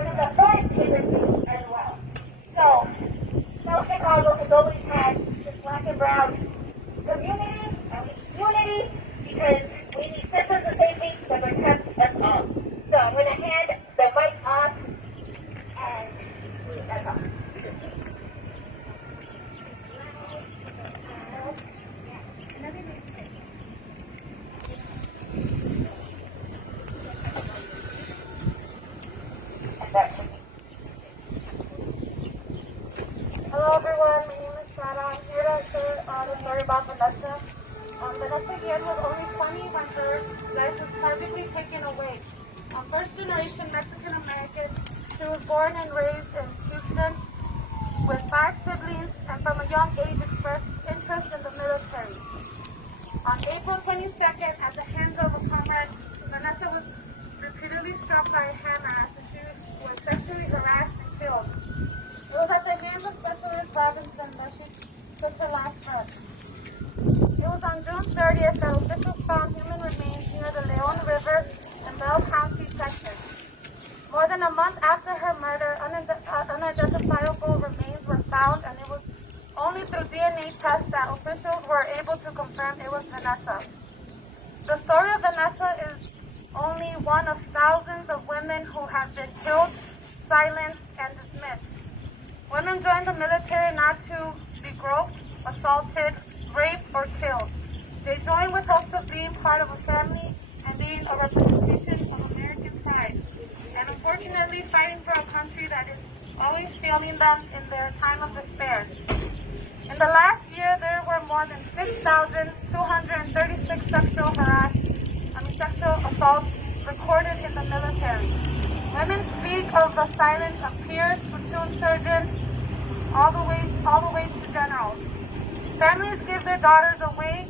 one of the first inner cities as well. So, South Chicago has always had this black and brown community and unity because we need sisters the same thing that protect us all. So I'm going to hand the mic off and that's all. Hello everyone, my name is Sarah. I'm here to share the story about Vanessa. Vanessa Guillen was only 20 when her life was tragically taken away. First generation Mexican American, she was born and raised in Houston with 5 siblings and from a young age expressed interest in the military. On April 22nd, at the hands of a comrade, Vanessa was repeatedly struck by a hammer after she was sexually harassed and killed. It was at the hands of Specialist Robinson that she took her last breath. It was on June 30th that officials found human remains near the Leon River in Bell County, Texas. More than a month after her murder, unidentifiable remains were found, and it was only through DNA tests that officials were able to confirm it was Vanessa. The story of Vanessa is only one of thousands of women who have been killed, silenced, and dismissed. Women joined the military not to be groped, assaulted, raped, or killed. They joined with hopes of being part of a family and being a representation of American pride. And unfortunately, fighting for a country that is always failing them in their time of despair. In the last year, there were more than 6,236 sexual assaults recorded in the military. Women speak of the silence of peers, platoon surgeons, all the way to generals. Families give their daughters away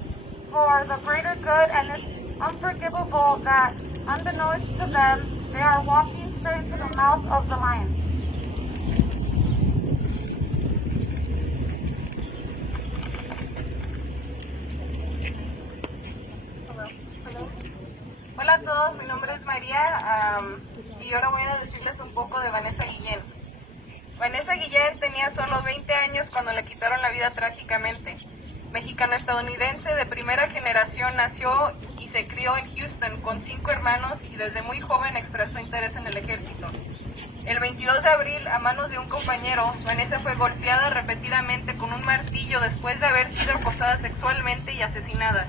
for the greater good, and it's unforgivable that, unbeknownst to them, they are walking straight into the mouth of the lion. Hola a todos, mi nombre es María y ahora voy a decirles un poco de Vanessa Guillen. Vanessa Guillen tenía solo 20 años cuando le quitaron la vida trágicamente. Mexicano-estadounidense de primera generación, nació y se crió en Houston con 5 hermanos y desde muy joven expresó interés en el ejército. El 22 de abril, a manos de un compañero, Vanessa fue golpeada repetidamente con un martillo después de haber sido acosada sexualmente y asesinada.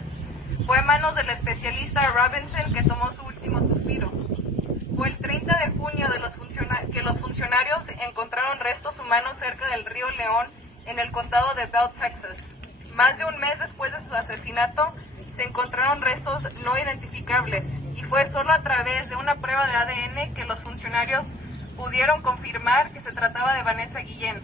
Fue a manos del especialista Robinson que tomó su último suspiro. Fue el 30 de junio que los funcionarios encontraron restos humanos cerca del río León en el condado de Bell, Texas. Más de un mes después de su asesinato, se encontraron restos no identificables y fue solo a través de una prueba de ADN que los funcionarios pudieron confirmar que se trataba de Vanessa Guillen.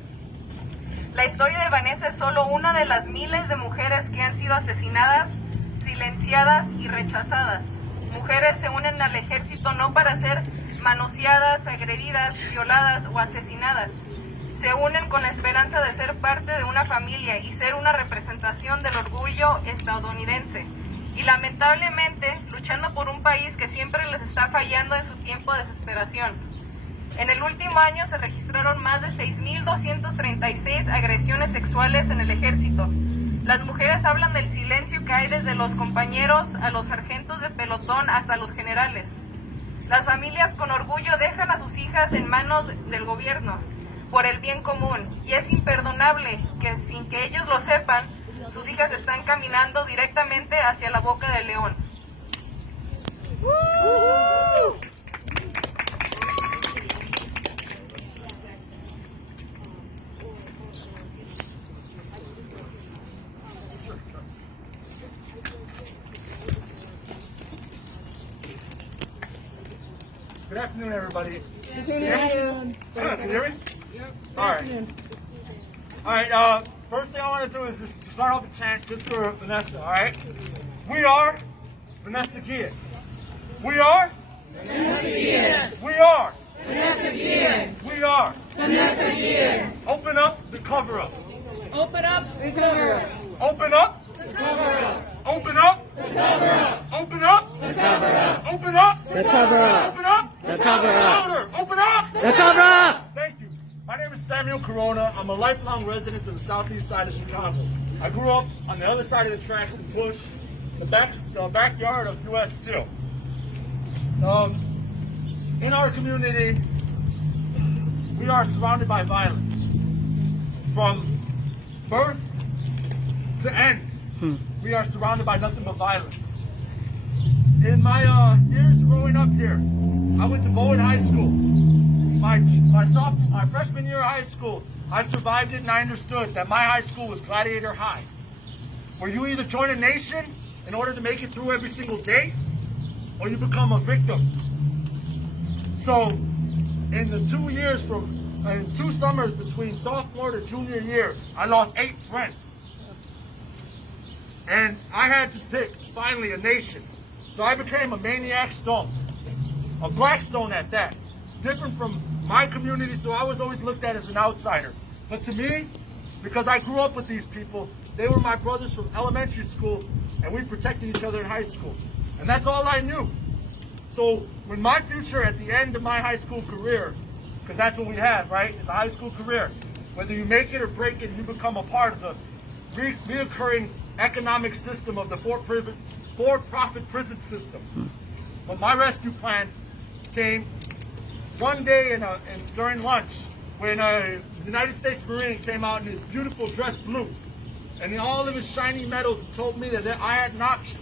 La historia de Vanessa es solo una de las miles de mujeres que han sido asesinadas, silenciadas y rechazadas. Mujeres se unen al ejército no para ser manoseadas, agredidas, violadas o asesinadas. Se unen con la esperanza de ser parte de una familia y ser una representación del orgullo estadounidense. Y lamentablemente, luchando por un país que siempre les está fallando en su tiempo de desesperación. En el último año se registraron más de 6,236 agresiones sexuales en el ejército. Las mujeres hablan del silencio que hay desde los compañeros a los sargentos de pelotón hasta los generales. Las familias con orgullo dejan a sus hijas en manos del gobierno por el bien común y es imperdonable que sin que ellos lo sepan, sus hijas están caminando directamente hacia la boca del león. Good afternoon, everybody. Can you hear me? Yep. All right. First thing I want to do is just start off a chant just for Vanessa. All right. We are Vanessa Guillen. We are Vanessa Guillen. We are Vanessa Guillen. We are Vanessa Guillen. Open up the cover up. Open up the cover up. Open up The cover up. Open up The cover up. Open up The cover up. Open up The cover up. Open up The cover up. Louder. Open up The Cobra! Thank you. My name is Samuel Corona. I'm a lifelong resident of the southeast side of Chicago. I grew up on the other side of the tracks in Bush, the backyard of U.S. Steel. In our community, we are surrounded by violence. From birth to end, we are surrounded by nothing but violence. In my years growing up here, I went to Bowen High School. My freshman year of high school, I survived it and I understood that my high school was Gladiator High, where you either join a nation in order to make it through every single day, or you become a victim. So, in the 2 summers between sophomore to junior year, I lost 8 friends. And I had to pick, finally, a nation. So I became a maniac stone, a black stone at that. Different from my community, so I was always looked at as an outsider. But to me, because I grew up with these people, they were my brothers from elementary school, and we protected each other in high school. And that's all I knew. So when my future at the end of my high school career, because that's what we have, right, is a high school career, whether you make it or break it, you become a part of the reoccurring economic system of the for-profit prison system. But my rescue plan came one day during lunch when a United States Marine came out in his beautiful dress blues and in all of his shiny medals and told me that I had an option.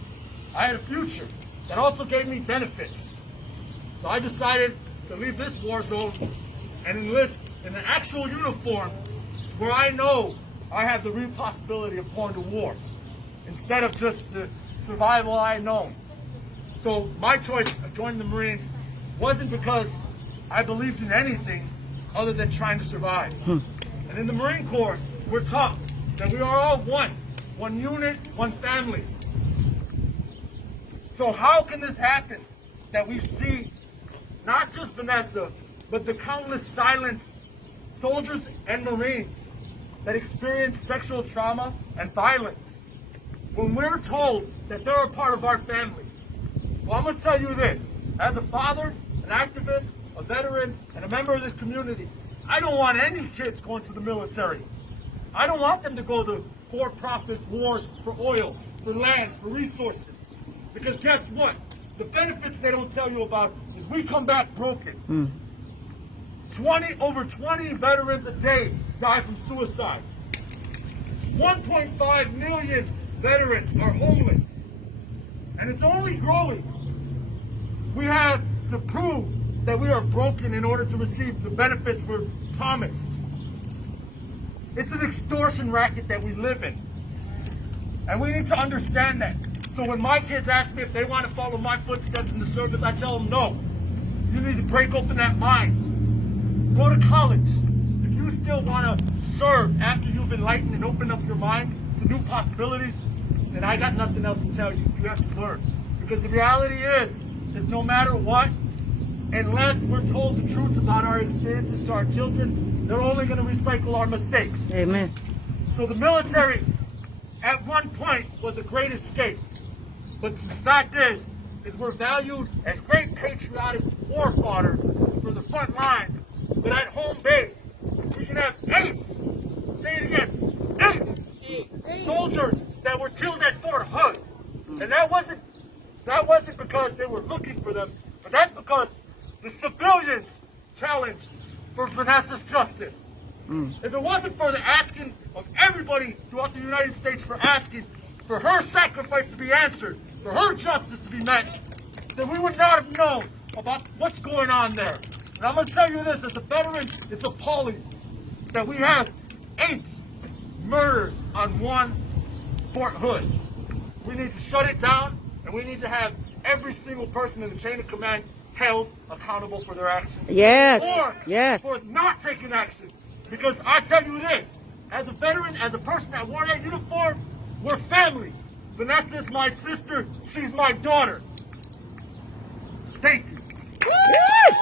I had a future that also gave me benefits. So I decided to leave this war zone and enlist in an actual uniform where I know I have the real possibility of going to war instead of just the survival I know. So my choice of joining the Marines wasn't because I believed in anything other than trying to survive. And in the Marine Corps, we're taught that we are all one unit, one family. So how can this happen that we see not just Vanessa, but the countless silent soldiers and Marines that experience sexual trauma and violence when we're told that they're a part of our family? Well, I'm going to tell you this. As a father, an activist, a veteran, and a member of this community, I don't want any kids going to the military. I don't want them to go to for-profit wars for oil, for land, for resources. Because guess what? The benefits they don't tell you about is we come back broken. Over 20 veterans a day die from suicide. 1.5 million veterans are homeless. And it's only growing. We have to prove that we are broken in order to receive the benefits we're promised. It's an extortion racket that we live in. And we need to understand that. So when my kids ask me if they want to follow my footsteps in the service, I tell them no. You need to break open that mind. Go to college. If you still want to serve after you've enlightened and opened up your mind to new possibilities, then I got nothing else to tell you. You have to learn. Because the reality is no matter what, unless we're told the truth about our experiences to our children, they're only going to recycle our mistakes. Amen. So the military, at one point, was a great escape. But the fact is we're valued as great patriotic war fodder for the front lines. But at home base, we can have 8, say it again, 8 soldiers that were killed at Fort Hood. And that wasn't because they were looking for them, but that's because the civilians challenged for Vanessa's justice. If it wasn't for the asking of everybody throughout the United States for asking for her sacrifice to be answered, for her justice to be met, then we would not have known about what's going on there. And I'm going to tell you this, as a veteran, it's appalling that we have 8 murders on one Fort Hood. We need to shut it down, and we need to have every single person in the chain of command held accountable for their actions. Yes. Or Yes. for not taking action. Because I tell you this, as a veteran, as a person that wore that uniform, we're family. Vanessa is my sister. She's my daughter. Thank you. Yes.